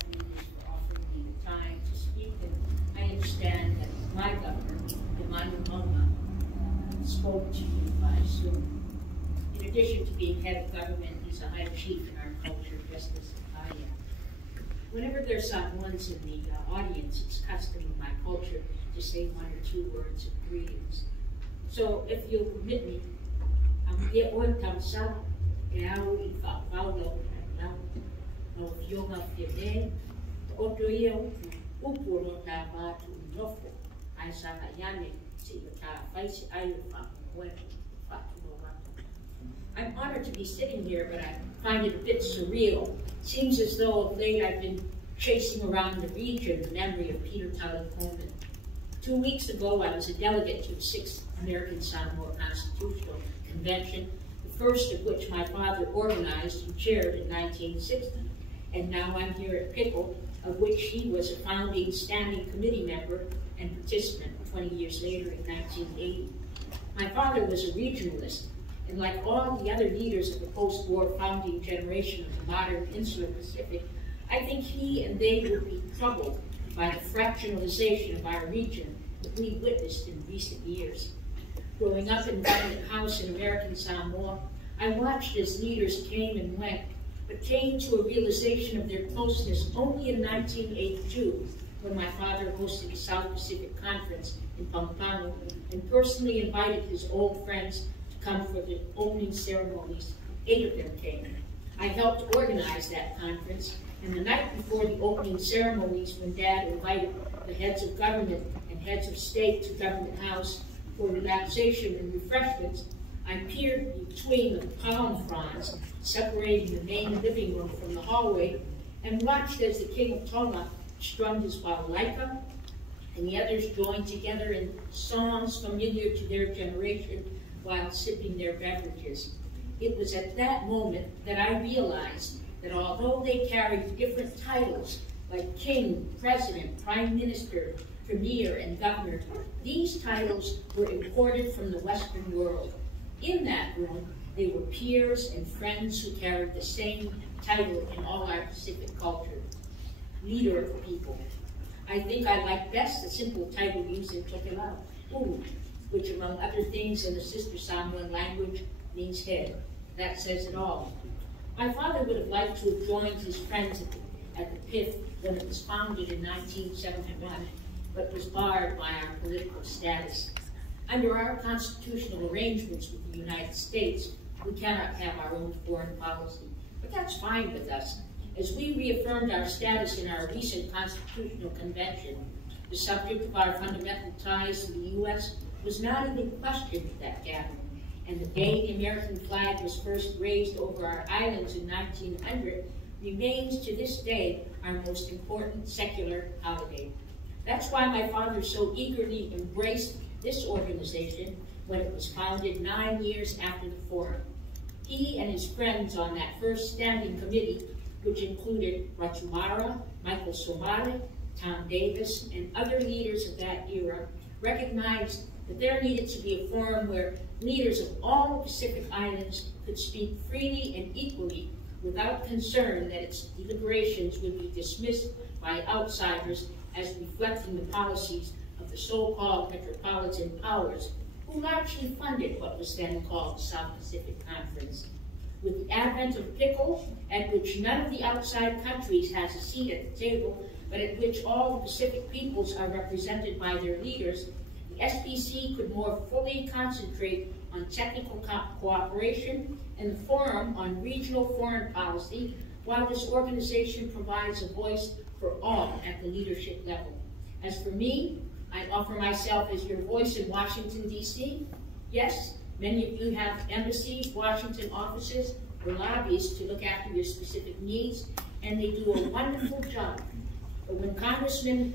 thank the leaders for offering me the time to speak. And I understand that my governor, Amata, spoke to you by Zoom. In addition to being head of government, he's a high chief in our culture, just as I am. Whenever there's ones in the audience, it's custom in my culture to say 1 or 2 words of greetings. So if you'll permit me, I'm here on Tamsa, Eau I Whakaulo, no Fionga Fiade, Oto Eo, Upuro Ta Vatu Nofo, I Saka Yane, Sika Faisi Ayufa, I'm honored to be sitting here, but I find it a bit surreal. Seems as though of late I've been chasing around the region the memory of Peter Tully Coleman. 2 weeks ago, I was a delegate to the 6th American Samoa Constitutional Convention, the first of which my father organized and chaired in 1960. And now I'm here at PICL, of which he was a founding standing committee member and participant 20 years later in 1980. My father was a regionalist, and like all the other leaders of the post-war founding generation of the modern insular Pacific, I think he and they would be troubled by the fractionalization of our region that we witnessed in recent years. Growing up in Government House in American Samoa, I watched as leaders came and went, but came to a realization of their closeness only in 1982, when my father hosted the South Pacific Conference in Pampano and personally invited his old friends to come for the opening ceremonies. 8 of them came. I helped organize that conference, and the night before the opening ceremonies, when Dad invited the heads of government and heads of state to Government House for relaxation and refreshments, I peered between the palm fronds separating the main living room from the hallway and watched as the King of Tonga strummed his balalaika and the others joined together in songs familiar to their generation while sipping their beverages. It was at that moment that I realized that although they carried different titles like King, President, Prime Minister, Premier, and Governor, these titles were imported from the Western world. In that room, they were peers and friends who carried the same title in all our Pacific culture, leader of the people. I think I like best the simple title used in Tokelau, Ulu, which among other things in the sister Samoan language means head. That says it all. My father would have liked to have joined his friends at the PIF when it was founded in 1971, but was barred by our political status. Under our constitutional arrangements with the United States, we cannot have our own foreign policy, but that's fine with us. As we reaffirmed our status in our recent Constitutional Convention, the subject of our fundamental ties to the U.S. was not even questioned at that gathering. And the day the American flag was first raised over our islands in 1900 remains to this day our most important secular holiday. That's why my father so eagerly embraced this organization when it was founded 9 years after the forum. He and his friends on that first standing committee, which included Ratumara, Michael Somare, Tom Davis, and other leaders of that era, recognized that there needed to be a forum where leaders of all the Pacific Islands could speak freely and equally without concern that its deliberations would be dismissed by outsiders as reflecting the policies of the so-called metropolitan powers who largely funded what was then called the South Pacific Conference. With the advent of PICL, at which none of the outside countries has a seat at the table, but at which all the Pacific peoples are represented by their leaders, the SPC could more fully concentrate on technical cooperation and the Forum on regional foreign policy, while this organization provides a voice for all at the leadership level. As for me, I offer myself as your voice in Washington, D.C. Yes, many of you have embassies, Washington offices, or lobbies to look after your specific needs, and they do a wonderful job. But when Congressman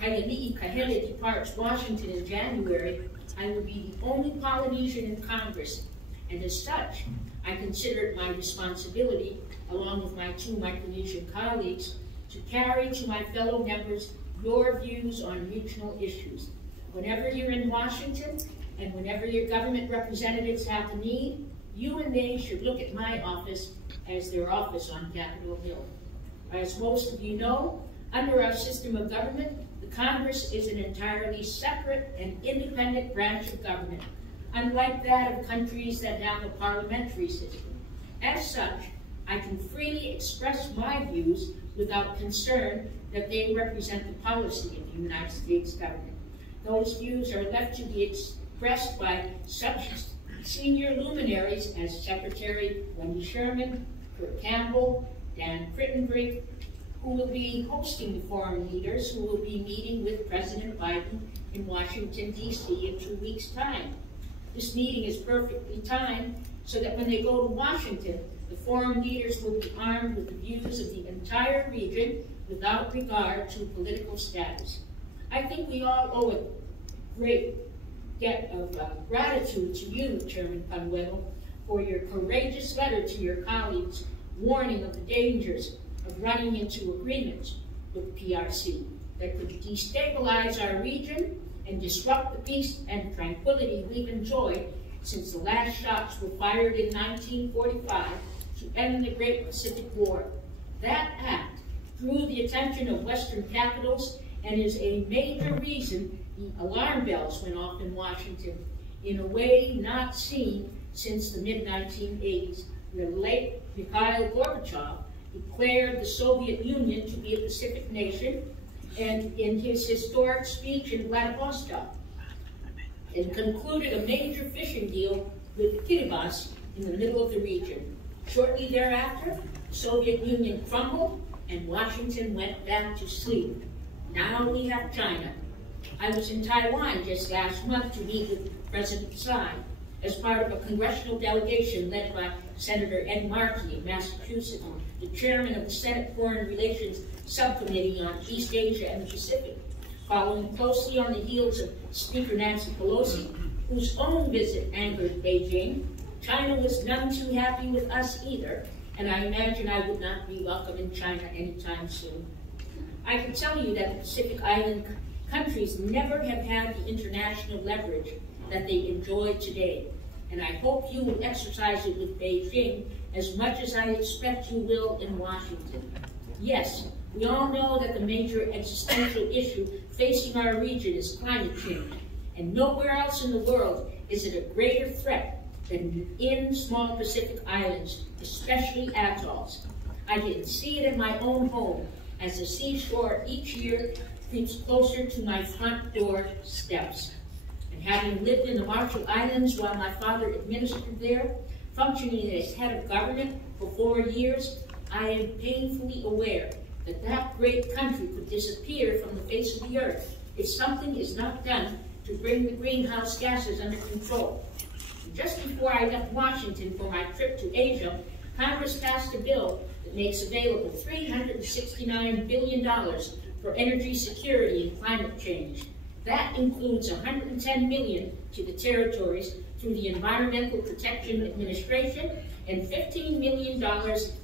Kaili'i Kahele departs Washington in January, I will be the only Polynesian in Congress, and as such, I consider it my responsibility, along with my 2 Micronesian colleagues, to carry to my fellow members your views on regional issues. Whenever you're in Washington, and whenever your government representatives have the need, you and they should look at my office as their office on Capitol Hill. As most of you know, under our system of government, the Congress is an entirely separate and independent branch of government, unlike that of countries that have a parliamentary system. As such, I can freely express my views without concern that they represent the policy of the United States government. Those views are left to be expressed by such senior luminaries as Secretary Wendy Sherman, Kurt Campbell, Dan Crittenbrink, who will be hosting the foreign leaders who will be meeting with President Biden in Washington, D.C. in 2 weeks' time. This meeting is perfectly timed so that when they go to Washington, the foreign leaders will be armed with the views of the entire region without regard to political status. I think we all owe a great debt of gratitude to you, Chairman Panuelo, for your courageous letter to your colleagues warning of the dangers of running into agreements with the PRC that could destabilize our region and disrupt the peace and tranquility we've enjoyed since the last shots were fired in 1945 to end the Great Pacific War. That act drew the attention of Western capitals and is a major reason the alarm bells went off in Washington in a way not seen since the mid-1980s, when the late Mikhail Gorbachev declared the Soviet Union to be a Pacific nation, and in his historic speech in Vladivostok, and concluded a major fishing deal with Kiribati in the middle of the region. Shortly thereafter, the Soviet Union crumbled and Washington went back to sleep. Now we have China. I was in Taiwan just last month to meet with President Tsai as part of a congressional delegation led by Senator Ed Markey of Massachusetts, the chairman of the Senate Foreign Relations Subcommittee on East Asia and the Pacific, following closely on the heels of Speaker Nancy Pelosi, whose own visit angered Beijing. China was none too happy with us either, and I imagine I would not be welcome in China anytime soon. I can tell you that the Pacific Island countries never have had the international leverage that they enjoy today, and I hope you will exercise it with Beijing as much as I expect you will in Washington. Yes, we all know that the major existential issue facing our region is climate change, and nowhere else in the world is it a greater threat than in small Pacific islands, especially atolls. I can see it in my own home as the seashore each year creeps closer to my front door steps. And having lived in the Marshall Islands while my father administered there, functioning as head of government for 4 years, I am painfully aware that that great country could disappear from the face of the earth if something is not done to bring the greenhouse gases under control. And just before I left Washington for my trip to Asia, Congress passed a bill that makes available $369 billion for energy security and climate change. That includes $110 million to the territories through the Environmental Protection Administration and $15 million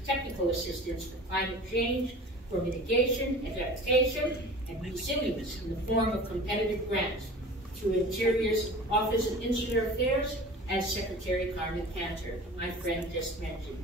technical assistance for climate change, for mitigation, adaptation, and resilience in the form of competitive grants through Interior's Office of Insular Affairs, as Secretary Carmen Cantor, my friend, just mentioned.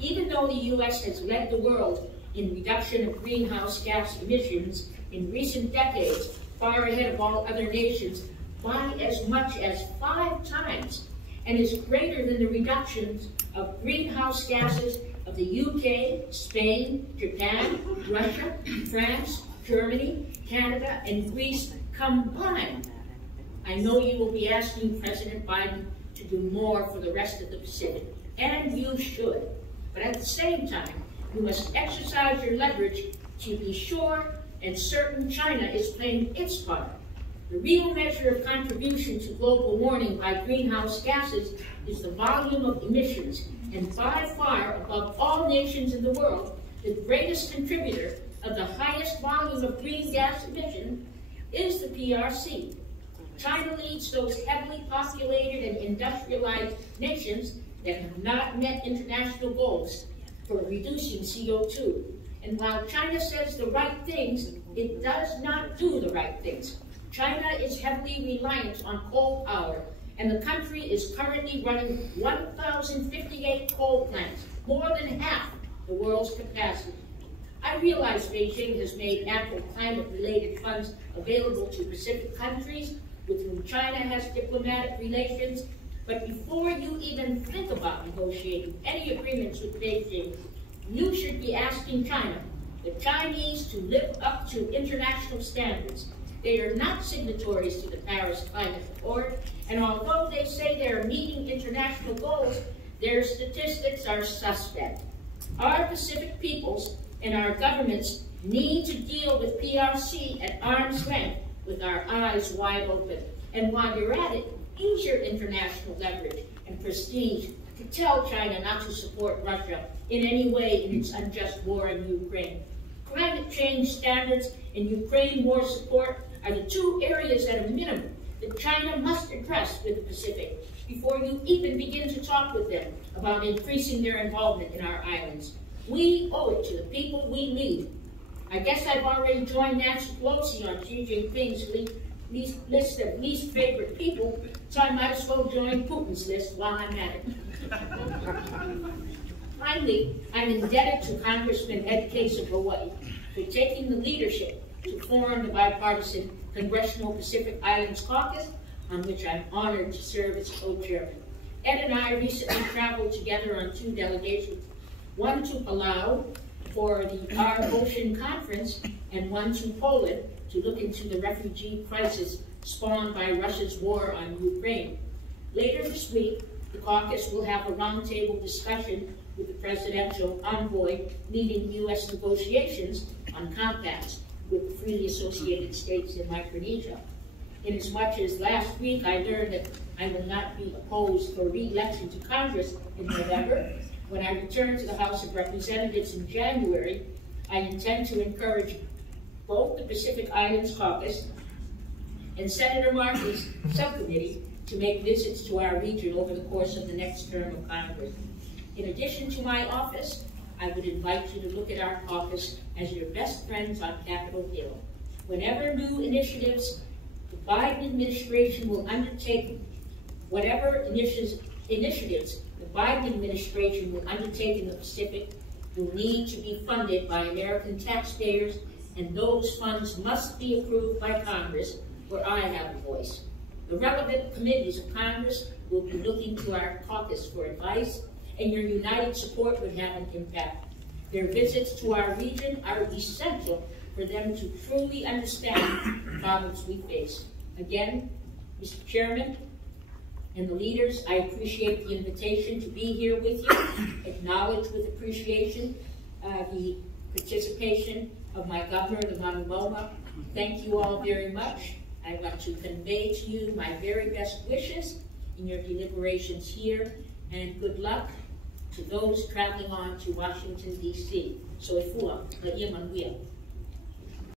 Even though the U.S. has led the world in reduction of greenhouse gas emissions in recent decades, far ahead of all other nations, by as much as 5 times, and is greater than the reductions of greenhouse gases of the UK, Spain, Japan, Russia, France, Germany, Canada, and Greece combined. I know you will be asking President Biden to do more for the rest of the Pacific, and you should. But at the same time, you must exercise your leverage to be sure and certain China is playing its part. The real measure of contribution to global warming by greenhouse gases is the volume of emissions, and by far, above all nations in the world, the greatest contributor of the highest volume of green gas emission is the PRC. China leads those heavily populated and industrialized nations that have not met international goals for reducing CO2. And while China says the right things, it does not do the right things. China is heavily reliant on coal power, and the country is currently running 1,058 coal plants, more than half the world's capacity. I realize Beijing has made ample climate-related funds available to Pacific countries with whom China has diplomatic relations, but before you even think about negotiating any agreements with Beijing, you should be asking China, the Chinese, to live up to international standards. They are not signatories to the Paris Climate Accord, and although they say they are meeting international goals, their statistics are suspect. Our Pacific peoples and our governments need to deal with PRC at arm's length with our eyes wide open. And while you're at it, use your international leverage and prestige to tell China not to support Russia in any way in its unjust war in Ukraine. Climate change standards and Ukraine war support are the two areas at a minimum that China must address with the Pacific before you even begin to talk with them about increasing their involvement in our islands. We owe it to the people we lead. I guess I've already joined Nancy Pelosi on Xi Jinping's list of least favorite people, so I might as well join Putin's list while I'm at it. Finally, I'm indebted to Congressman Ed Case of Hawaii for taking the leadership to form the bipartisan Congressional Pacific Islands Caucus, on which I'm honored to serve as co-chairman. Ed and I recently traveled together on 2 delegations, one to Palau for the Our Ocean Conference, and one to Poland to look into the refugee crisis spawned by Russia's war on Ukraine. Later this week, the caucus will have a roundtable discussion with the presidential envoy leading U.S. negotiations on compacts with the freely associated states in Micronesia. Inasmuch as last week I learned that I will not be opposed for re-election to Congress in November, when I return to the House of Representatives in January, I intend to encourage both the Pacific Islands Caucus and Senator Markey's subcommittee to make visits to our region over the course of the next term of Congress. In addition to my office, I would invite you to look at our caucus as your best friends on Capitol Hill. Whenever new initiatives the Biden administration will undertake, whatever initiatives the Biden administration will undertake in the Pacific will need to be funded by American taxpayers, and those funds must be approved by Congress, where I have a voice. The relevant committees of Congress will be looking to our caucus for advice, and your united support would have an impact. Their visits to our region are essential for them to truly understand the problems we face. Again, Mr. Chairman and the leaders, I appreciate the invitation to be here with you, acknowledge with appreciation the participation of my governor, the Manuloma. Thank you all very much. I want to convey to you my very best wishes in your deliberations here, and good luck to those traveling on to Washington, D.C. So e fua, la ia manuia.